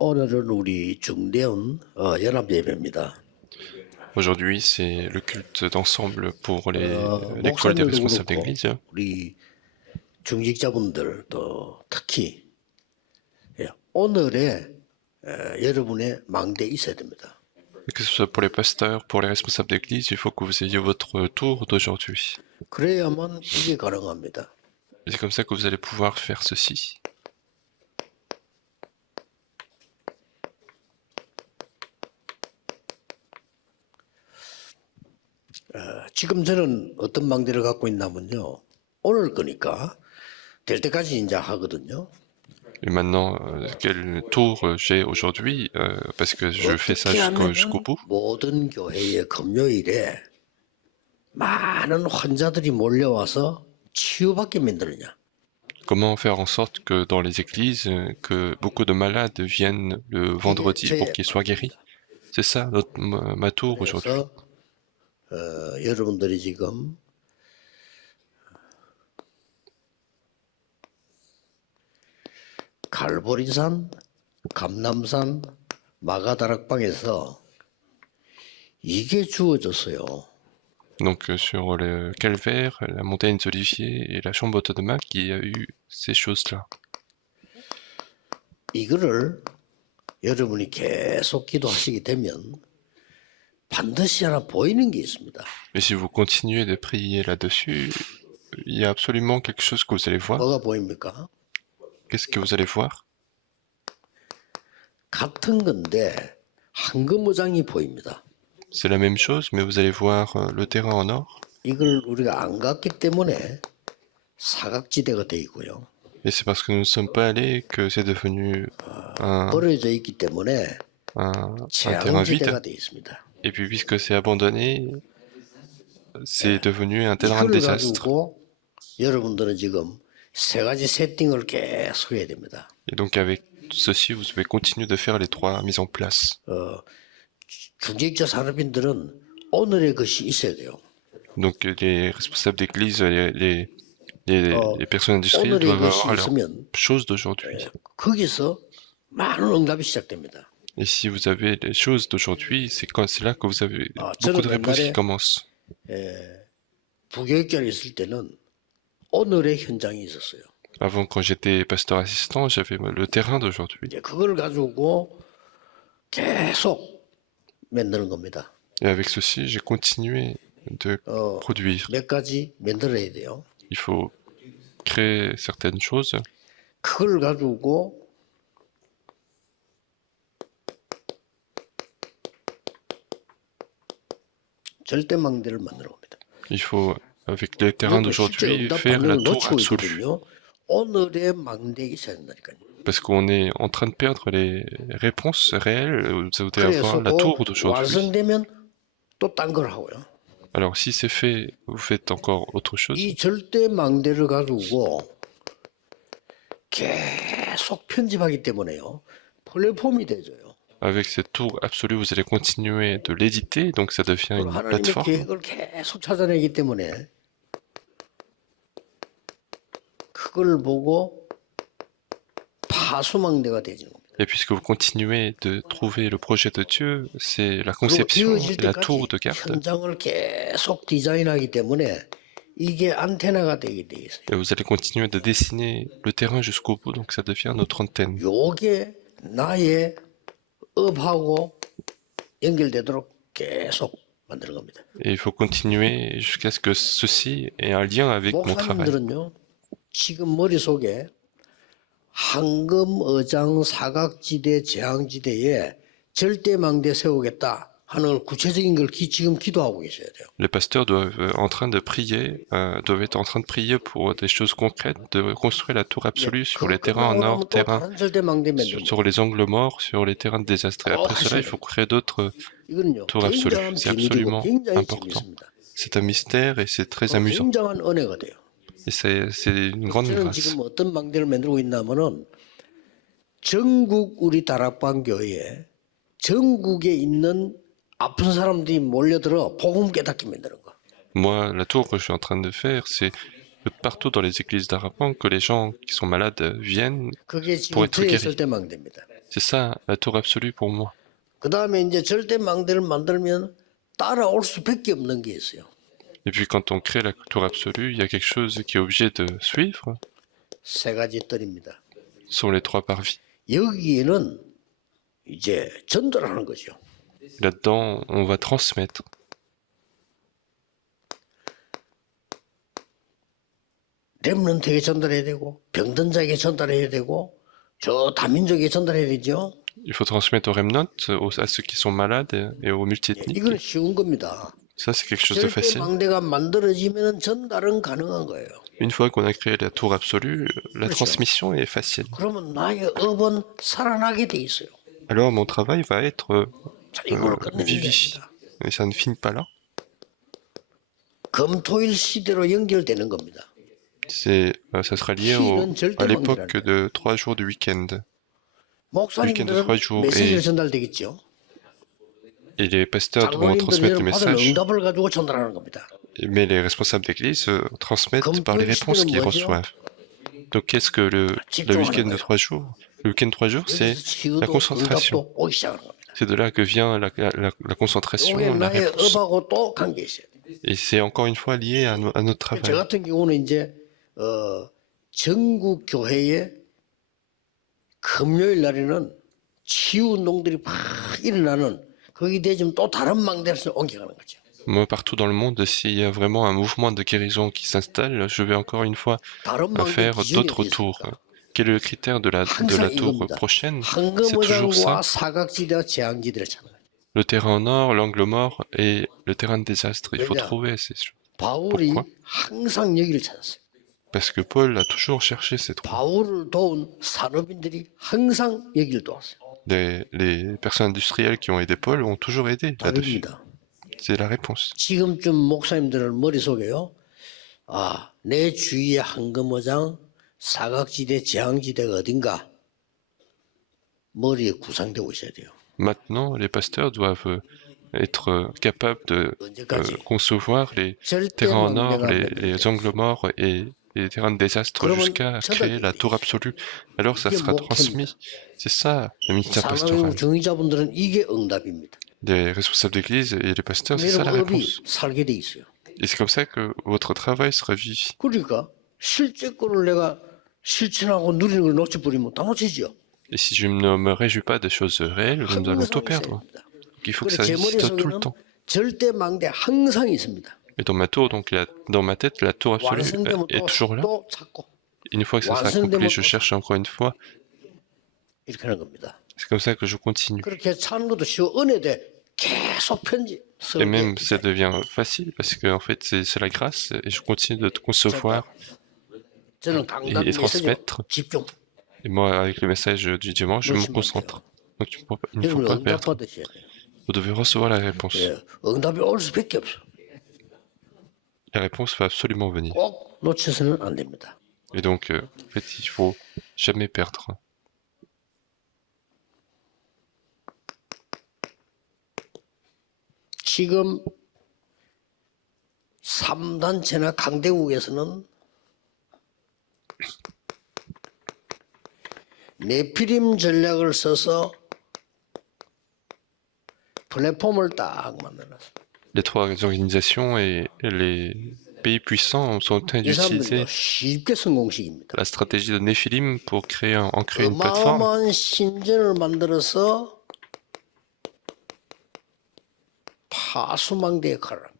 오늘은 우리 중대원 연합 예배입니다. Aujourd'hui, c'est le culte d'ensemble pour l'école des 목사님들도 responsables 그렇고 d'église. 우리 중직자분들도 특히 오늘의 여러분의 망대 있어야 됩니다. Que ce soit pour les pasteurs, pour les responsables d'église, il faut que vous ayez votre tour d'aujourd'hui. 그래야만 이게 가능합니다. Et c'est comme ça que vous allez pouvoir faire ceci. 지금 저는 어떤 망대를 갖고 있냐면요. 오늘 거니까 될 때까지 이제 하거든요. Et maintenant, quel tour j'ai aujourd'hui, parce que je fais ça 어떻게 하면 jusqu'au bout. 모든 교회의 금요일에 많은 환자들이 몰려와서 치유받게 만드느냐. Comment faire en sorte que dans les églises, que beaucoup de malades viennent le vendredi pour qu'ils soient guéris? C'est ça ma tour aujourd'hui. 그래서 여러분들이 지금 갈보리산, 감남산, 마가다락방에서 이게 주어졌어요. Donc sur le calvaire, la montagne d'Olivier et la chambre autonome qui a eu ces choses-là. 이거를 여러분이 계속 기도하시게 되면 반드시 하나 보이는 게 있습니다. Et si vous continuez de prier là-dessus, il y a absolument quelque chose que vous allez voir. 뭐가 보입니까? Qu'est-ce que vous allez voir? 같은 건데 황금무장이 보입니다. C'est la même chose, mais vous allez voir le terrain en or. 이걸 우리가 안 갔기 때문에 사각지대가 돼 있고요. Et c'est parce que nous ne sommes pas allés que c'est devenu un 버려져 있기 때문에 terrain vide. 재앙지대가 돼 있습니다. Et puis puisque c'est abandonné, c'est devenu un terrain de 이걸 désastre. 가지고 여러분들은 지금 세 가지 세팅을 계속 해야 됩니다. Et donc avec ceci, vous devez continuer de faire les trois mises en place. 중직자 산업인들은 오늘의 것이 있어야 돼요. Donc les responsables d'église, les personnes industrielles 오늘의 doivent 것이 avoir leurs 있으면 choses d'aujourd'hui. 거기서 많은 응답이 시작됩니다. Et si vous avez les choses d'aujourd'hui, c'est là que vous avez beaucoup de 저는 réponses qui 옛날에 commencent. 부교육자로 있을 때는 오늘의 현장이 있었어요. Avant, quand j'étais pasteur assistant, j'avais le terrain d'aujourd'hui. 이제 그걸 가지고 계속 만드는 겁니다. Et avec ceci, j'ai continué de produire. 몇 가지 만들어야 돼요. Il faut créer certaines choses. 그걸 가지고 절대망대를 만들어 봅니다. Il faut, avec les terrains d'aujourd'hui, faire la tour absolue. 오늘의 망대에 있어야 된다니까요. Parce qu'on est en train de perdre les réponses réelles. Vous devez avoir la tour d'aujourd'hui. 완성되면 또 딴 걸 하고요. Alors si c'est fait, vous faites encore autre chose. 이 절대망대를 가지고 계속 편집하기 때문에요. 플랫폼이 되죠. Avec cette tour absolue, vous allez continuer de l'éditer, donc ça devient une 하나님의 plateforme. 계획을 계속 찾아내기 때문에 그걸 보고 파수망대가 되지는 겁니다. Et puisque vous continuez de trouver le projet de Dieu, c'est la conception et la tour de garde. 현장을 계속 디자인하기 때문에 이게 안테나가 되게 돼 있어요. Et vous allez continuer de dessiner le terrain jusqu'au bout, donc ça devient notre antenne. 요게 나의 업하고 연결되도록 계속 만드는 겁니다. Et il faut continuer jusqu'à ce que ceci ait un lien avec mon travail. 목사님들은요, 지금 머릿속에 황금, 어장, 사각지대, 재앙지대에 절대망대 세우겠다 하는 구체적인 걸 지금 기도하고 계셔야 돼요. Les pasteurs doivent être en train de prier pour des choses concrètes, de construire la tour absolue sur les terrains en or, sur les angles morts, sur les terrains de désastre. Et après cela, il faut créer d'autres tours absolues. C'est absolument important. C'est un mystère et c'est très amusant. 굉장한 은혜가 돼요. Et c'est une grande 저는 grâce. 지금 어떤 망대를 만들고 있냐면은 전국 우리 다락방 교회에 전국에 있는 아픈 사람들이 몰려들어 복음 깨닫게 만드는 거. Moi, la tour que je suis en train de faire, c'est que partout dans les églises d'Arapan, que les gens qui sont malades viennent 그게 pour 지금 être 저의 guéris. 절대망대입니다. C'est ça la tour absolue pour moi. 그 다음에 이제 절대망대를 만들면 따라올 수밖에 없는 게 있어요. Et puis quand on crée la tour absolue, il y a quelque chose qui est obligé de suivre. 세 가지 뜰입니다. Ce sont les trois parvis. 여기에는 이제 전달하는 거죠. Là-dedans, on va transmettre. 렘넌트에게 전달해야 되고 병든자에게 전달해야 되고 저 다민족에게 전달해야 되죠. Il faut transmettre aux remnants, à ceux qui sont malades et aux multiethniques. 이건 쉬운 겁니다. Ça, c'est quelque chose de facile. 절대망대가 만들어지면 전달은 가능한 거예요. Une fois qu'on a créé la tour absolue, la 그렇죠. transmission est facile. 그러면 나의 업은 살아나게 돼 있어요. Alors mon travail va être 자, 이걸로 끝내는 게 vivifié. 아닙니다. Et ça ne finit pas là. 금토일 시대로 연결되는 겁니다. Ça sera lié à l'époque de 3 jours de week-end. 목사님들은 메시지를 전달되겠죠. Et les pasteurs devront transmettre le message. 응답을 가지고 전달하는 겁니다. Mais les responsables d'église transmettent par les réponses qu'ils reçoivent. Donc qu'est-ce que le week-end de 3 jours? Le week-end de 3 jours, c'est la concentration. C'est de là que vient la concentration, la réponse. Et c'est encore une fois lié à notre travail. 저 같은 경우는 이제 전국 교회에 금요일 날에는 치유 운동들이 막 일어나는 거기 되면 또 다른 망대로 옮겨가는 거죠. Moi, partout dans le monde, s'il y a vraiment un mouvement de guérison qui s'installe, je vais encore une fois faire d'autres tours. Quel est le critère de la tour prochaine? C'est toujours ça. Le terrain en or, l'angle mort et le terrain de désastre. Il faut trouver ces choses. Pourquoi? Parce que Paul a toujours cherché ces trois. Les personnes industrielles qui ont aidé Paul ont toujours aidé là-dessus. C'est la réponse. 지금쯤 목사님들은 머릿속에요. 아, 내 주위의 황금어장, 사각지대, 재앙지대가 어딘가 머리에 구상되고 있어야 돼요. Maintenant, les pasteurs doivent être capables de concevoir les terrains en or, les angles morts et les terrains de désastre jusqu'à créer la tour absolue. Alors ça sera transmis. C'est ça le ministère pastoral. 중위자분들은 이게 응답입니다. Les responsables d'église et les pasteurs, c'est ça la réponse. Et c'est comme ça que votre travail sera vivifié. 그러니까 실제 거를 내가 실천하고 누리는 걸 놓쳐버리면 다 놓치죠. Et si je ne me réjouis pas des choses réelles, nous allons tout perdre. Donc il faut que ça existe tout le temps. 절대망대 항상 있습니다. Et dans ma tour, donc dans ma tête, la tour absolue est toujours là. Une fois que ça sera accompli, je cherche encore une fois. C'est comme ça que je continue. Et même ça devient facile parce que en fait c'est la grâce et je continue de concevoir et transmettre. Et moi avec le message du dimanche, je me concentre. Donc il ne faut pas perdre. Vous devez recevoir la réponse. La réponse va absolument venir. Et donc en fait il faut jamais perdre. 지금 3단체나 강대국에서는 네피림 전략을 써서 플랫폼을 딱 만들었어. Les trois organisations et les pays puissants sont en train d'utiliser la stratégie de Néphilim pour en créer une plateforme. 어마어마한 신전을 만들어서 파수망대 역할을 합니다.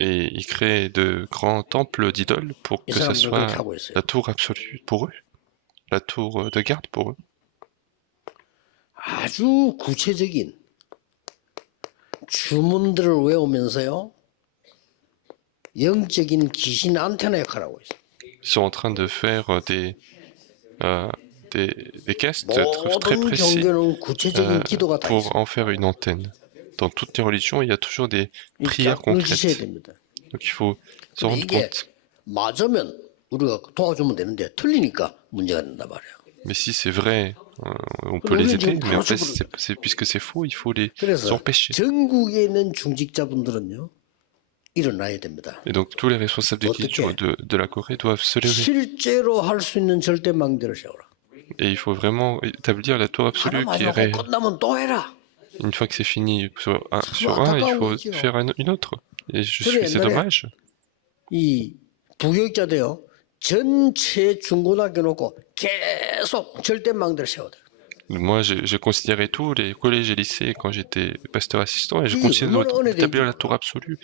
Et ils créent de grands temples d'idoles pour que ce soit la tour absolue pour eux, la tour de garde pour eux. 아주 구체적인 주문들을 외우면서요, 영적인 귀신 안테나 역할을 하고 있어요. Ils sont en train de faire des castes très précis pour en faire une antenne. Dans toutes les religions, il y a toujours des prières concrètes. Donc il faut s'en rendre compte. 맞으면 우리가 도와주면 되는데 틀리니까 문제가 된단 말이에요. Mais si c'est vrai, on peut les aider. Mais en fait, puisque c'est faux, il faut les empêcher. 전국에 있는 중직자분들은요, 일어나야 됩니다. Et donc tous les responsables d'église de la Corée doivent se lever. 실제로 할 수 있는 절대망대를 세워라. Et il faut vraiment établir la tour absolue qui est 하나만 하고 réelle. 끝나면 또 해라. Une fois que c'est fini sur 참 un, il 안타까운 faut 거지요. faire une autre. Et 저는 c'est 옛날에 dommage. 이 부교육자도요. 전체 중고등학교 놓고 계속 절대망대를 세워요. Moi, j'ai considéré tous les collèges et lycées quand j'étais pasteur assistant et je Oui, continue vraiment, on est d'établir des- la tour absolue.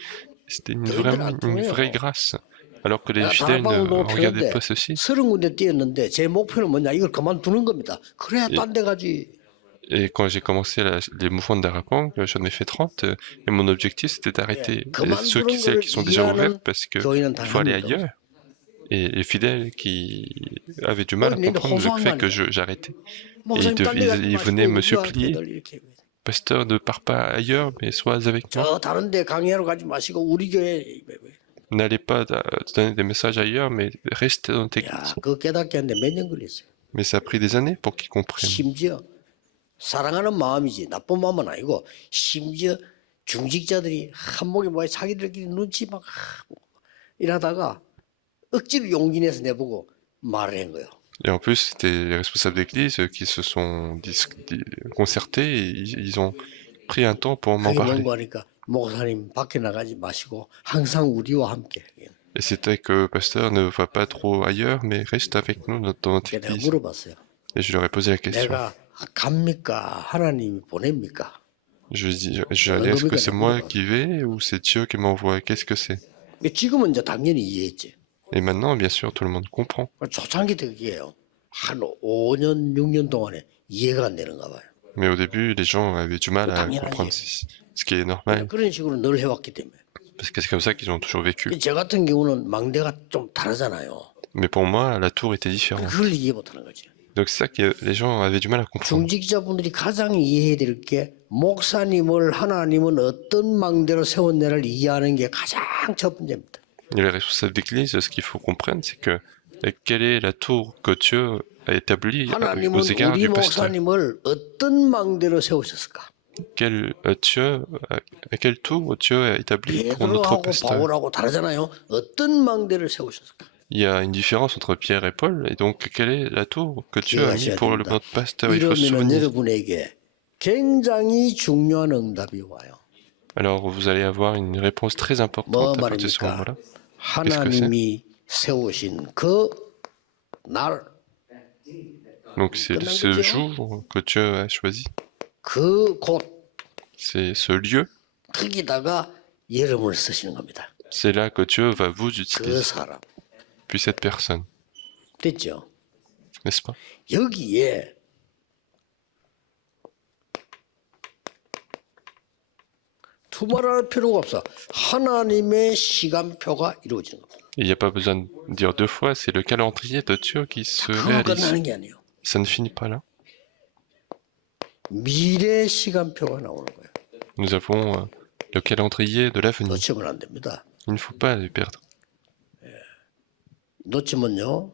C'était 저희들 안 une 통해요. vraie grâce. Alors que les 내가 fidèles ne 다락방도 regardaient 폈는데 pas ceci. 30군데 뛰었는데 제 목표는 뭐냐 이걸 그만두는 겁니다. 그래야 예. 딴 데 가지. Et quand j'ai commencé les mouvements de Darapang, j'en ai fait 30, et mon objectif c'était d'arrêter celles qui sont déjà ouvertes parce que il faut aller ailleurs. Et les fidèles qui avaient du mal à comprendre le fait que j'arrêtais. 목사님 딴 데 가지 Ils venaient me 마시고 우리 supplier, 교회 이렇게. pasteur, ne pars pas ailleurs, mais sois avec moi. 저 다른 데 강의하러 가지 마시고 우리 교회. N'allez pas donner des messages ailleurs, mais restez dans tes 야, églises. 그거 깨닫게 하는데 몇 년 걸렸어요. Mais ça a pris des années pour qu'ils comprennent. 심지어 사랑하는 마음이지 나쁜 마음은 아니고 심지어 중직자들이 한목에 뭐야 자기들끼리 눈치 막 이러다가 억지로 용기 내서 내보고 말을 한 거예요. Et en plus, c'était les responsables d'église qui se sont concertés et ils ont pris un temps pour m'en 자기 parler. 농구하니까 목사님 밖에 나가지 마시고 항상 우리와 함께. Et c'était que pasteur ne va pas trop ailleurs, mais reste avec nous dans notre 내가 église. 물어봤어요. Et je leur ai posé la question. 내가 갑니까? 하나님이 보냅니까? Je dis, est-ce que c'est moi qui vais ou c'est Dieu qui m'envoie? Qu'est-ce que c'est? 지금은 이제 당연히 이해했지. Et maintenant, bien sûr, tout le monde comprend. 초창기 때 그게요. 한 5년, 6년 동안에 이해가 안 되는가 봐요. Mais au début, les gens avaient du mal à comprendre ce qui est normal, 그런 식으로 늘 해왔기 때문에. parce que c'est comme ça qu'ils ont toujours vécu. 저 같은 경우는 망대가 좀 다르잖아요. Mais pour moi, la tour était différente. 그걸 이해 못하는 거지. Donc c'est ça que les gens avaient du mal à comprendre. 중직자분들이 가장 이해해야 될 게 목사님을 하나님은 어떤 망대로 세웠냐를 이해하는 게 가장 첫 번째입니다. Et les responsables d'église, ce qu'il faut comprendre, c'est que quelle est la tour que Dieu a établie 하나님은 aux égards 우리 du pasteur? 목사님을 어떤 망대로 세우셨을까? Quelle tour Dieu a établie pour notre 베드로하고 pasteur? 바울하고 다르잖아요. 어떤 망대를 세우셨을까? Il y a une différence entre Pierre et Paul, et donc quelle est la tour que Dieu a mis pour notre pasteur? Il faut se 이러면 souvenir. 여러분에게 굉장히 중요한 응답이 와요. Alors vous allez avoir une réponse très importante à partir de ce 말입니까? moment-là. 하나님이 세우신 그 날, Donc c'est ce jour que Dieu a choisi. 그 곳, C'est ce lieu. 거기다가 여러분을 쓰시는 겁니다. C'est là que Dieu va vous 그 utiliser. 사람. Puis cette personne, 됐죠? n'est-ce pas? 여기에 두말할 필요가 없어. 하나님의 시간표가 이루어지는 겁니다. Il n'y a pas besoin de dire deux fois, c'est le calendrier de Dieu qui se 그거 réalise. 끝나는 게 아니에요. Ça ne finit pas là. 미래 시간표가 나오는 거예요. Nous avons le calendrier de l'avenir. 놓치면 안 됩니다. Il ne faut pas le perdre. 놓치면요,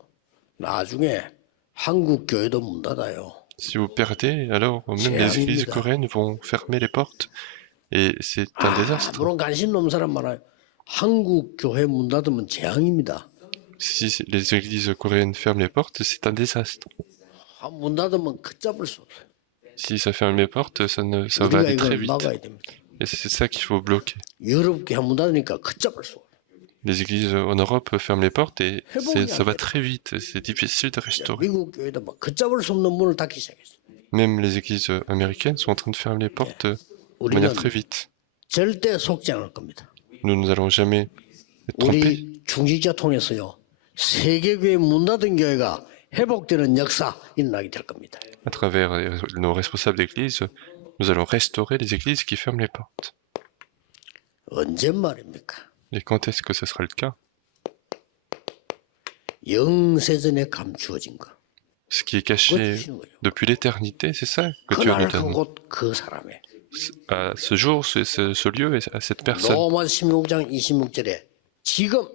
나중에 한국 교회도 문 닫아요. Si vous perdez, alors même les églises coréennes vont fermer les portes. Et c'est un désastre. 물론 관심 없는 사람 많아요. 한국 교회 문 닫으면 재앙입니다. Si les églises coréennes ferment les portes, c'est un désastre. 문 닫으면 걷잡을 수 없어요. Si ça ferme les portes, ça va 우리가 aller très 이걸 vite. 막아야 됩니다. Et c'est ça qu'il faut bloquer. 유럽 교회 문 닫으니까 걷잡을 수 없어요. Les églises en Europe ferment les portes et 회복이 ça 안 va 돼요. très vite. C'est difficile de restaurer. 미국 교회도 막 걷잡을 수 없는 문을 닫기 시작했어요. Même les églises américaines sont en train de fermer les portes de manière 우리는 très vite. 절대 속지 않을 겁니다. Nous n'allons jamais être trompés. 우리 중직자 통해서요. 세계교회 문 닫은 교회가 회복되는 역사 일어나게 될 겁니다. À travers nos responsables d'église, nous allons restaurer les églises qui ferment les portes. 언제 말입니까? Et quand est-ce que ce sera le cas? 영세전에 감추어진 거. Ce qui est 그거 caché 주시는 거예요. depuis l'éternité, c'est ça que Dieu nous 그날 donne. 그곳 그 사람의 À ce jour, ce lieu et à cette personne. 로마 16장 26절에 지금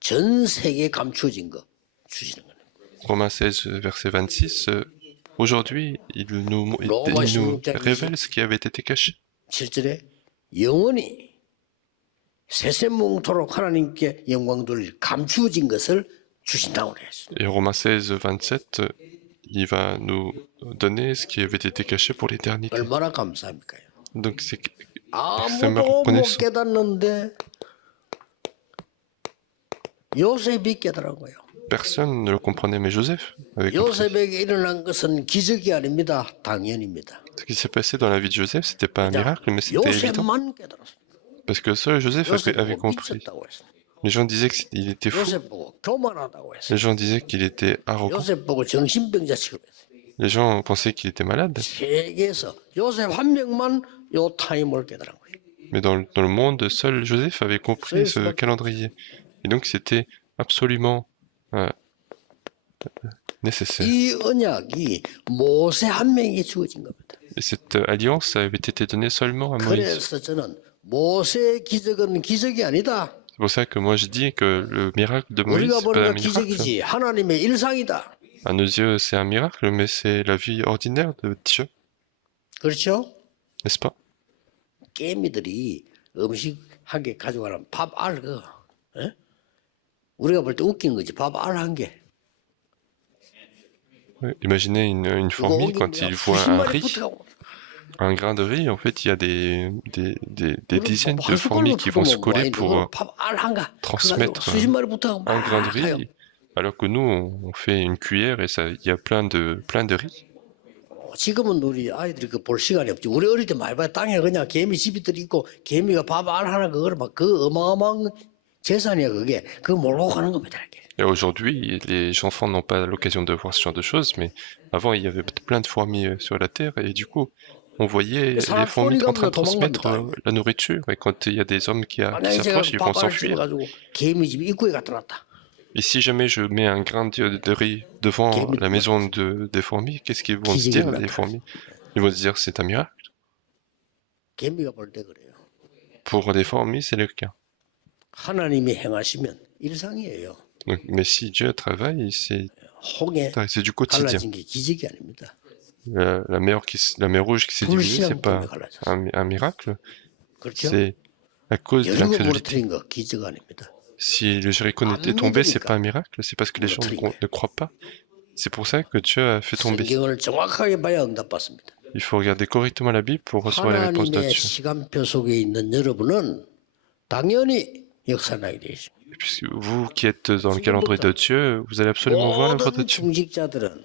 전 세계에 감추어진 거 주시는 거예요. Romains 16, verset 26. Aujourd'hui, il nous révèle ce qui avait été caché. 7절에 영원히 세세뭉토록 하나님께 영광 돌릴 감추어진 것을 주신다고 그랬어요. Et Romains 16, 27, il va nous donner ce qui avait été caché pour l'éternité. 얼마나 감사합니까? Donc c'est extrêmement 아무도 못 reconnaissant. 깨닫는데 요셉이 깨달은 거예요. Personne ne le comprenait, mais Joseph avait compris. 요셉에게 일어난 것은 기적이 아닙니다. 당연입니다. Ce qui s'est passé dans la vie de Joseph, c'était pas un miracle, mais c'était évident. 요셉만 깨달았어요. Parce que seul Joseph avait 요셉 보고 compris. 미쳤다고 했어요. Les gens disaient qu'il était fou. 요셉 보고 교만하다고 했어요. Les gens disaient qu'il était arrogant. 요셉 보고 정신병자 취급했어요. Les gens pensaient qu'il était malade. 세계에서 요셉 한 명만 요 타임을 깨달은 거예요. Mais dans le monde, seul Joseph avait compris ce calendrier. Et donc c'était absolument nécessaire. 이 언약이 모세 한 명에게 주어진 겁니다. Et cette alliance avait été donnée seulement à Moïse. 그래서 저는 모세의 기적은 기적이 아니다. C'est pour ça que moi je dis que le miracle de Moïse, 우리가 c'est pas un 보는 건 miracle. 기적이지 하나님의 일상이다. À nos yeux, c'est un miracle, mais c'est la vie ordinaire de Dieu, 그렇죠? n'est-ce pas? 깨미들이 음식 한 개 가져가면 밥 알 그. 예? 우리가 볼 때 웃긴 거지 밥 알 한 개. Ouais. Imaginez une fourmi quand il voit un riz, un grain de riz, en fait il y a des dizaines de fourmis qui vont se coller pour transmettre un grain de riz, alors que nous on fait une cuillère et ça, il y a plein de riz. 지금은 우리 아이들이 그 볼 시간이 없지. 우리 어릴 때 많이 봐요. 땅에 그냥 개미 집이들 있고 개미가 밥 알 하나 그걸 막 그 어마어마한 재산이야 그게. 그거 모르고 가는 겁니다. 이렇게. Et aujourd'hui, les enfants n'ont pas l'occasion de voir ce genre de choses, mais avant il y avait plein de fourmis sur la terre et du coup on voyait les fourmis en train de transmettre la nourriture et quand il y a des hommes qui s'approchent, ils vont s'enfuir. 개미집 입구에 갖다 놨다. Et si jamais je mets un grain de riz devant la maison des fourmis, qu'est-ce qu'ils vont se dire, les fourmis? Ils vont se dire c'est un miracle. 개미가 볼 때 그래요. Pour les fourmis, c'est le cas. 하나님이 행하시면 일상이에요. Donc, mais si Dieu travaille, 홍해 c'est du quotidien. 갈라진 게 기적이 아닙니다. La mer rouge qui s'est divisée, c'est pas un miracle, 그렇죠? c'est à cause de 여리고 l'incrédulité. 무너뜨린 거 기적 아닙니다. Si le Jéricho était tombé, c'est pas un miracle, c'est parce que les gens ne croient pas. C'est pour ça que Dieu a fait tomber. 성경을 정확하게 봐야 응답받습니다. Il faut regarder correctement la Bible pour recevoir les réponses de 하나님의 Dieu. 시간표 속에 있는 여러분은 당연히 역사나게 되죠. Et puisque vous qui êtes dans le calendrier de Dieu, vous allez absolument voir l'œuvre de 모든 Dieu. 중직자들은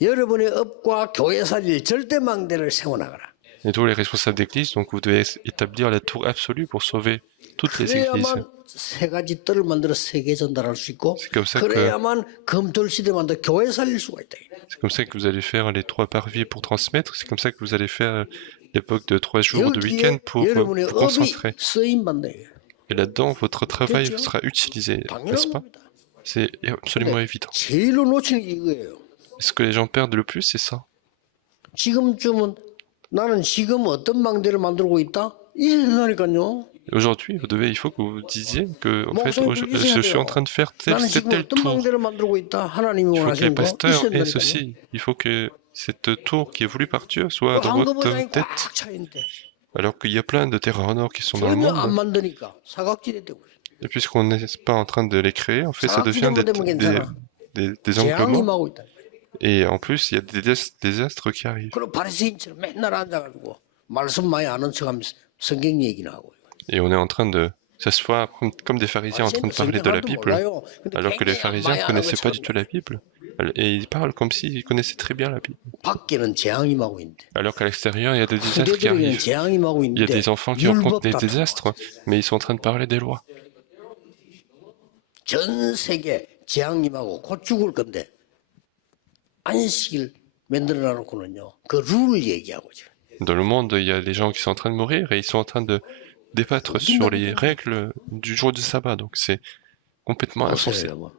여러분의 업과 교회 살릴 절대 망대를 세워나가라. Et tous les responsables d'église, donc vous devez établir la tour absolue pour sauver toutes les églises. 그래야만 세 가지 뜰을 만들어 세계 전달할 수 있고 C'est comme ça que 그래야만 금돌 시대 만들어 교회 살릴 수가 있다. c'est comme ça que vous allez faire les 3 parvis pour transmettre. C'est comme ça que vous allez faire l'époque de 3 jours de week-end pour 여러분의 vous 업이 concentrer. 쓰임 받는 거예요. Et là-dedans, votre travail sera utilisé, n'est-ce 당연한 pas? 겁니다. C'est absolument évident. 제일로 놓치는 게 이거예요. Ce que les gens perdent le plus, c'est ça. 지금쯤은 나는 지금 어떤 망대를 만들고 있다? 이래 된다니까요. Aujourd'hui, il faut que vous disiez que, en fait, 목사님들 je suis 이래야 en train de faire 나는 tel 지금 어떤 tour. 망대를 만들고 있다. 하나님이 Il faut que les 원하시는 거 pasteurs 있어야 aient 된다니까요. ceci. Il faut que cette tour qui est voulue par Dieu soit dans votre 황금어장이 tête. 꽉 차 있는데 Alors qu'il y a plein de terrains en or qui sont dans le 전혀 안 monde. 만드니까 사각지대 되고 있어요. Et puisqu'on n'est pas en train de les créer, en fait, ça devient 사각지대만 되면 괜찮아. des angles 재앙이 morts. 임하고 있다. Et en plus, il y a des désastres qui arrivent. 그리고 바리새인처럼 맨날 앉아가지고 말씀 많이 아는 척하면서 성경 얘기나 하고. Et on est en train de s'asseoir comme des pharisiens en train de parler de la Bible, alors que les pharisiens ne connaissaient pas du tout la Bible. Et ils parlent comme s'ils connaissaient très bien la Bible. 밖에는 재앙이 임하고 있는데. Alors qu'à l'extérieur, il y a des désastres qui 후대들에게는 arrivent. 재앙이 임하고 Il y a 있는데 des enfants qui rencontrent des 율법 désastres, mais ils sont en train de parler des lois. 전 세계 재앙 임하고 곧 죽을 건데 안식일 만들어 놓고는요. 그 룰을 얘기하고 지금. Dans le monde, il y a des gens qui sont en train de mourir et ils sont en train de débattre sur les règles du jour du sabbat. Donc c'est complètement insensé. 여러분.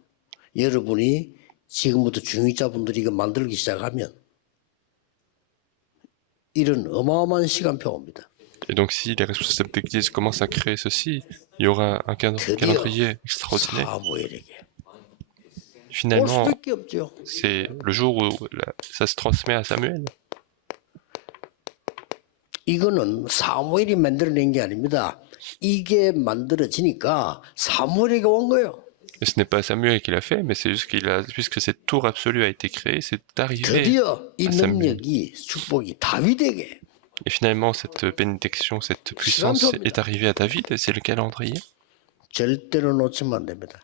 여러분이 지금부터 중위자분들이 이거 만들기 시작하면 이런 어마어마한 시간표 옵니다. Et donc si les responsables d'église commencent à créer ceci, il y aura un calendrier extraordinaire. 사무엘에게 올 Finalement, 수밖에 없죠. c'est le jour où ça se transmet à Samuel. 이거는 사무엘이 만들어낸 게 아닙니다. 이게 만들어지니까 사무엘에게 온 거예요. Et ce n'est pas Samuel qui l'a fait, mais c'est juste puisque cette tour absolue a été créée, c'est arrivé 드디어 이 à Samuel. 능력이 축복이 다윗에게 Et finalement, cette bénédiction, cette puissance est arrivée à David, et c'est le calendrier. 절대로 놓치면 안 됩니다.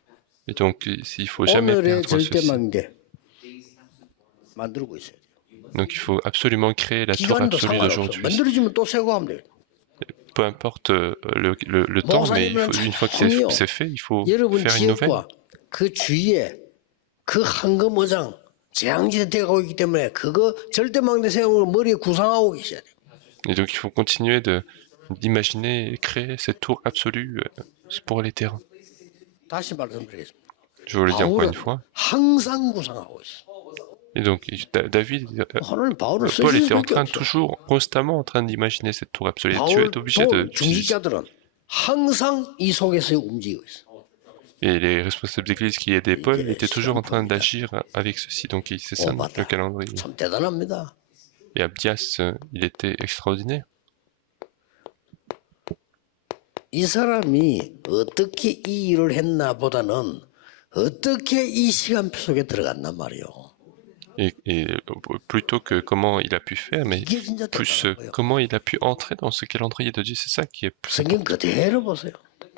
Et donc, il faut jamais 오늘의 perdre ceci. 절대망대 만들고 있어야 돼요. Donc, il faut absolument créer la tour 기간도 absolue 상관없어. d'aujourd'hui. 만들어지면 또 새거 하면 돼요. Peu importe le temps, mais une fois que c'est fait, il faut 여러분 faire une nouvelle. 지역과 그 주위에 그 황금어장 재앙지대 되어가고 있기 때문에 그거 절대망대 세우는 머리에 구상하고 계셔야 돼요. Et donc, il faut continuer d'imaginer et créer cette tour absolue pour les terrains. 다시 말씀드리겠습니다. Je veux le dire encore 바울은 une fois. 항상 구상하고 있어. Et donc, David, 하나님 바울을 Paul était en 쓰실 수밖에 train, 없어. toujours, constamment en train d'imaginer cette tour absolue. Dieu 바울 est obligé 또 d'utiliser. 중직자들은 항상 이 속에서 움직이고 있어. Et les responsables d'église qui aidaient Paul étaient toujours en train d'agir avec ceci. Donc, c'est ça le calendrier. 참 대단합니다. Et Abdias, il était extraordinaire. 이 사람이 어떻게 이 일을 했나 보다는 어떻게 이 시간표 속에 들어갔나 말이요. Et plutôt que comment il a pu faire, mais 이게 진짜 plus 대단한 거예요. comment il a pu entrer dans ce calendrier de Dieu. C'est ça qui est plus 성경 important. 그대로 보세요.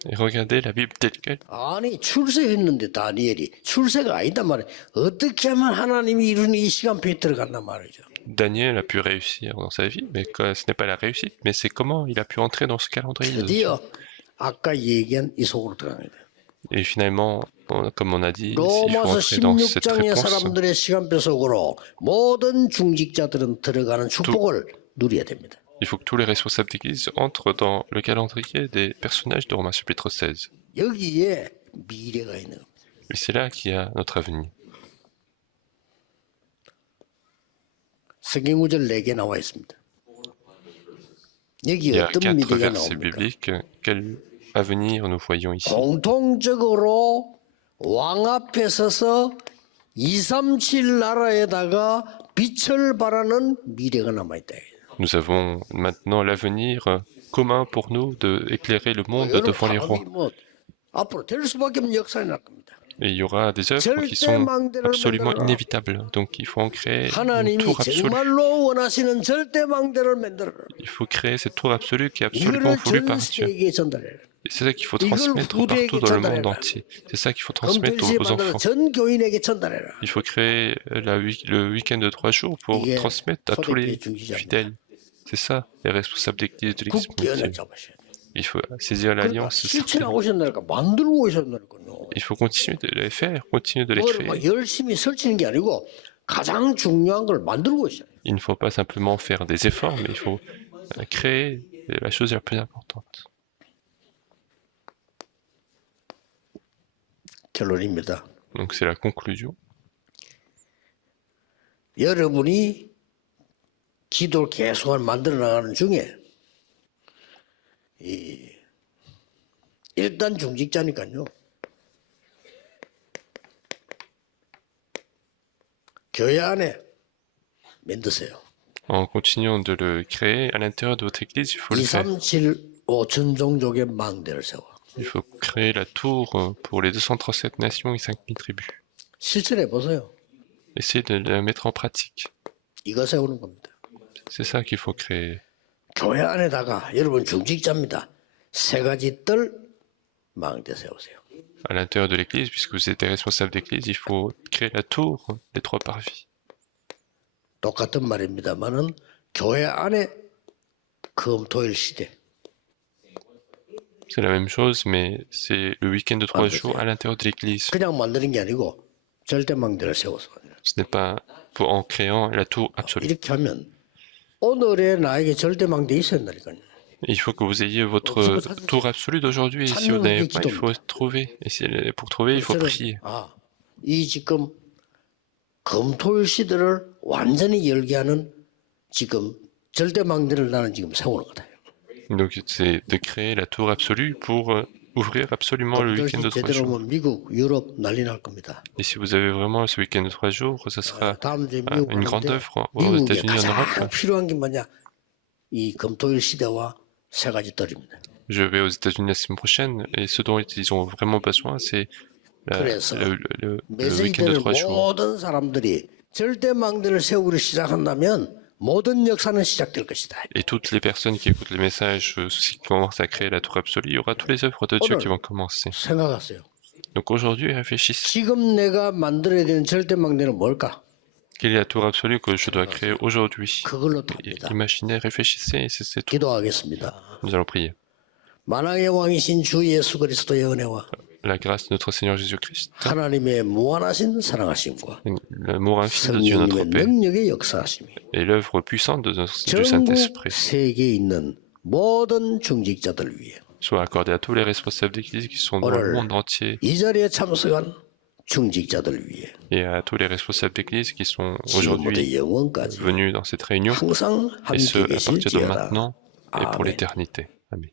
Et regardez la Bible telle qu'elle. 아니 출세했는데 다니엘이 출세가 아니다 말이에요. 어떻게 하면 하나님이 이루는 이 시간표에 들어갔나 말이죠. Daniel a pu réussir dans sa vie, mais ce n'est pas la réussite, mais c'est comment il a pu entrer dans ce calendrier de Dieu. 드디어 아까 얘기한 이 속으로 들어갑니다. Et finalement, comme on a dit, il faut 로마서 entrer dans cette 16장의 réponse. 사람들의 시간표 속으로 모든 중직자들은 들어가는 축복을 누려야 됩니다. Il faut que tous les responsables d'église entrent dans le calendrier des personnages de Romains chapitre 16. 여기에 미래가 있는 겁니다. Et c'est là qu'il y a notre avenir. 성경 구절 4개 나와 있습니다. 여기 Il y a 어떤 4 미래가 versets 나옵니까? bibliques. Quel avenir nous voyons ici? 공통적으로 왕 앞에 서서 237 나라에다가 빛을 발하는 미래가 남아있다. Nous avons maintenant l'avenir commun pour nous d'éclairer le monde devant les rois. 뭐 앞으로 될 수밖에 없는 역사가 날 겁니다. Et il y aura des œuvres qui sont absolument inévitables. Donc il faut en créer une 하나님이 tour absolue. 정말로 원하시는 절대망대를 만들어라. Il faut créer cette tour absolue qui est absolument 이거를 voulue par 전 Dieu. 세계에 전달해라. Et c'est ça qu'il faut transmettre partout dans le monde entier. C'est ça qu'il faut transmettre 검토일시에 aux 만들어 enfants. 전 교인에게 전달해라. Il faut créer le week-end de 3 jours pour 이게 transmettre à tous les 초대교회 중지자입니다. fidèles. C'est ça, les responsables d'église de l'église 국기연을 primitive. 잡으셔야 돼. Il faut saisir 그러니까 l'alliance. 실천하고 오셨나니까 만들고 오셨나니까요. Il faut continuer de les faire, continuer de les 그걸 créer. 막 열심히 설치는 게 아니고 가장 중요한 걸 만들고 있어요. Il ne faut pas simplement faire des efforts, mais il faut créer la chose la plus importante. 결론입니다. Donc c'est la conclusion. 여러분이 기도를 계속 만들어 나가는 중에 일단 중직자니까요. 교회 안에 만드세요. En continuant de le créer à l'intérieur de votre église, il faut le faire. 237 전종족의 망대를 세워. Il faut créer la tour pour les 237 nations et 5000 tribus. 실천해 보세요. Essayez de la mettre en pratique. 이거 세우는 겁니다. C'est ça qu'il faut créer. 교회 안에다가 여러분 중직자입니다. 3가지 뜰 망대 세우세요. À l'intérieur de l'église, puisque vous êtes responsable d'église, il faut créer la tour, les 3 parvis. 똑같은 말입니다만은 교회 안에 금토일 시대. C'est la même chose, mais c'est le week-end de 3 jours à l'intérieur de l'église. 그냥 만드는 게 아니고 절대망대를 세워서. Ce n'est pas en créant la tour absolue. 이렇게 하면 오늘의 나에게 절대망대 있어야 된다니까요. Il faut que vous ayez votre tour absolue d'aujourd'hui. Et si vous n'avez pas, il faut trouver. Et pour trouver, il faut prier. 이 지금 금토일 시대를 완전히 열게 하는 지금 절대망대를 나는 지금 세우는 거다. Donc c'est de créer la tour absolue pour ouvrir absolument le week-end de 3 jours. 미국, 유럽 난리 날 겁니다. Et si vous avez vraiment ce week-end de 3 jours, ça sera une grande œuvre aux États-Unis et en Europe. 필요한 게 뭐냐? 이 금토일 시대와 3가지 뜰입니다. Je vais aux États-Unis la semaine prochaine et ce dont ils ont vraiment besoin, c'est 그래서 le week-end de 메시지되는 3 jours. 모든 사람들이 절대 망대를 세우기를 시작한다면 모든 역사는 시작될 것이다. Et toutes les personnes qui écoutent les messages, qui commencent à créer la tour absolue, il y aura toutes les œuvres de Dieu qui vont commencer. 생각하세요. Donc aujourd'hui, réfléchissez. 지금 내가 만들어야 되는 절대 망대는 뭘까? Quelle est la tour absolue que je dois créer aujourd'hui? 그걸로 Et 답니다. imaginez, réfléchissez, et c'est tout. 기도하겠습니다. Nous allons prier. 만왕의 왕이신 주 예수 그리스도의 은혜와 La grâce de notre Seigneur Jésus-Christ, 하나님의 무한하신 사랑하심과 l'amour infini de Dieu notre 성령님의 Père, 능력의 역사하심이 et l'œuvre puissante du 전국 Saint-Esprit 세계에 있는 모든 중직자들 위해 soit accordée à tous les responsables d'Église qui sont dans le monde entier 이 자리에 참석한 중직자들 위해 et à tous les responsables d'Église qui sont 지금부터 aujourd'hui 영원까지 venus dans cette réunion, 항상 et ce, 함께 à partir de 계실지어다. maintenant et pour 아멘. l'éternité. Amen.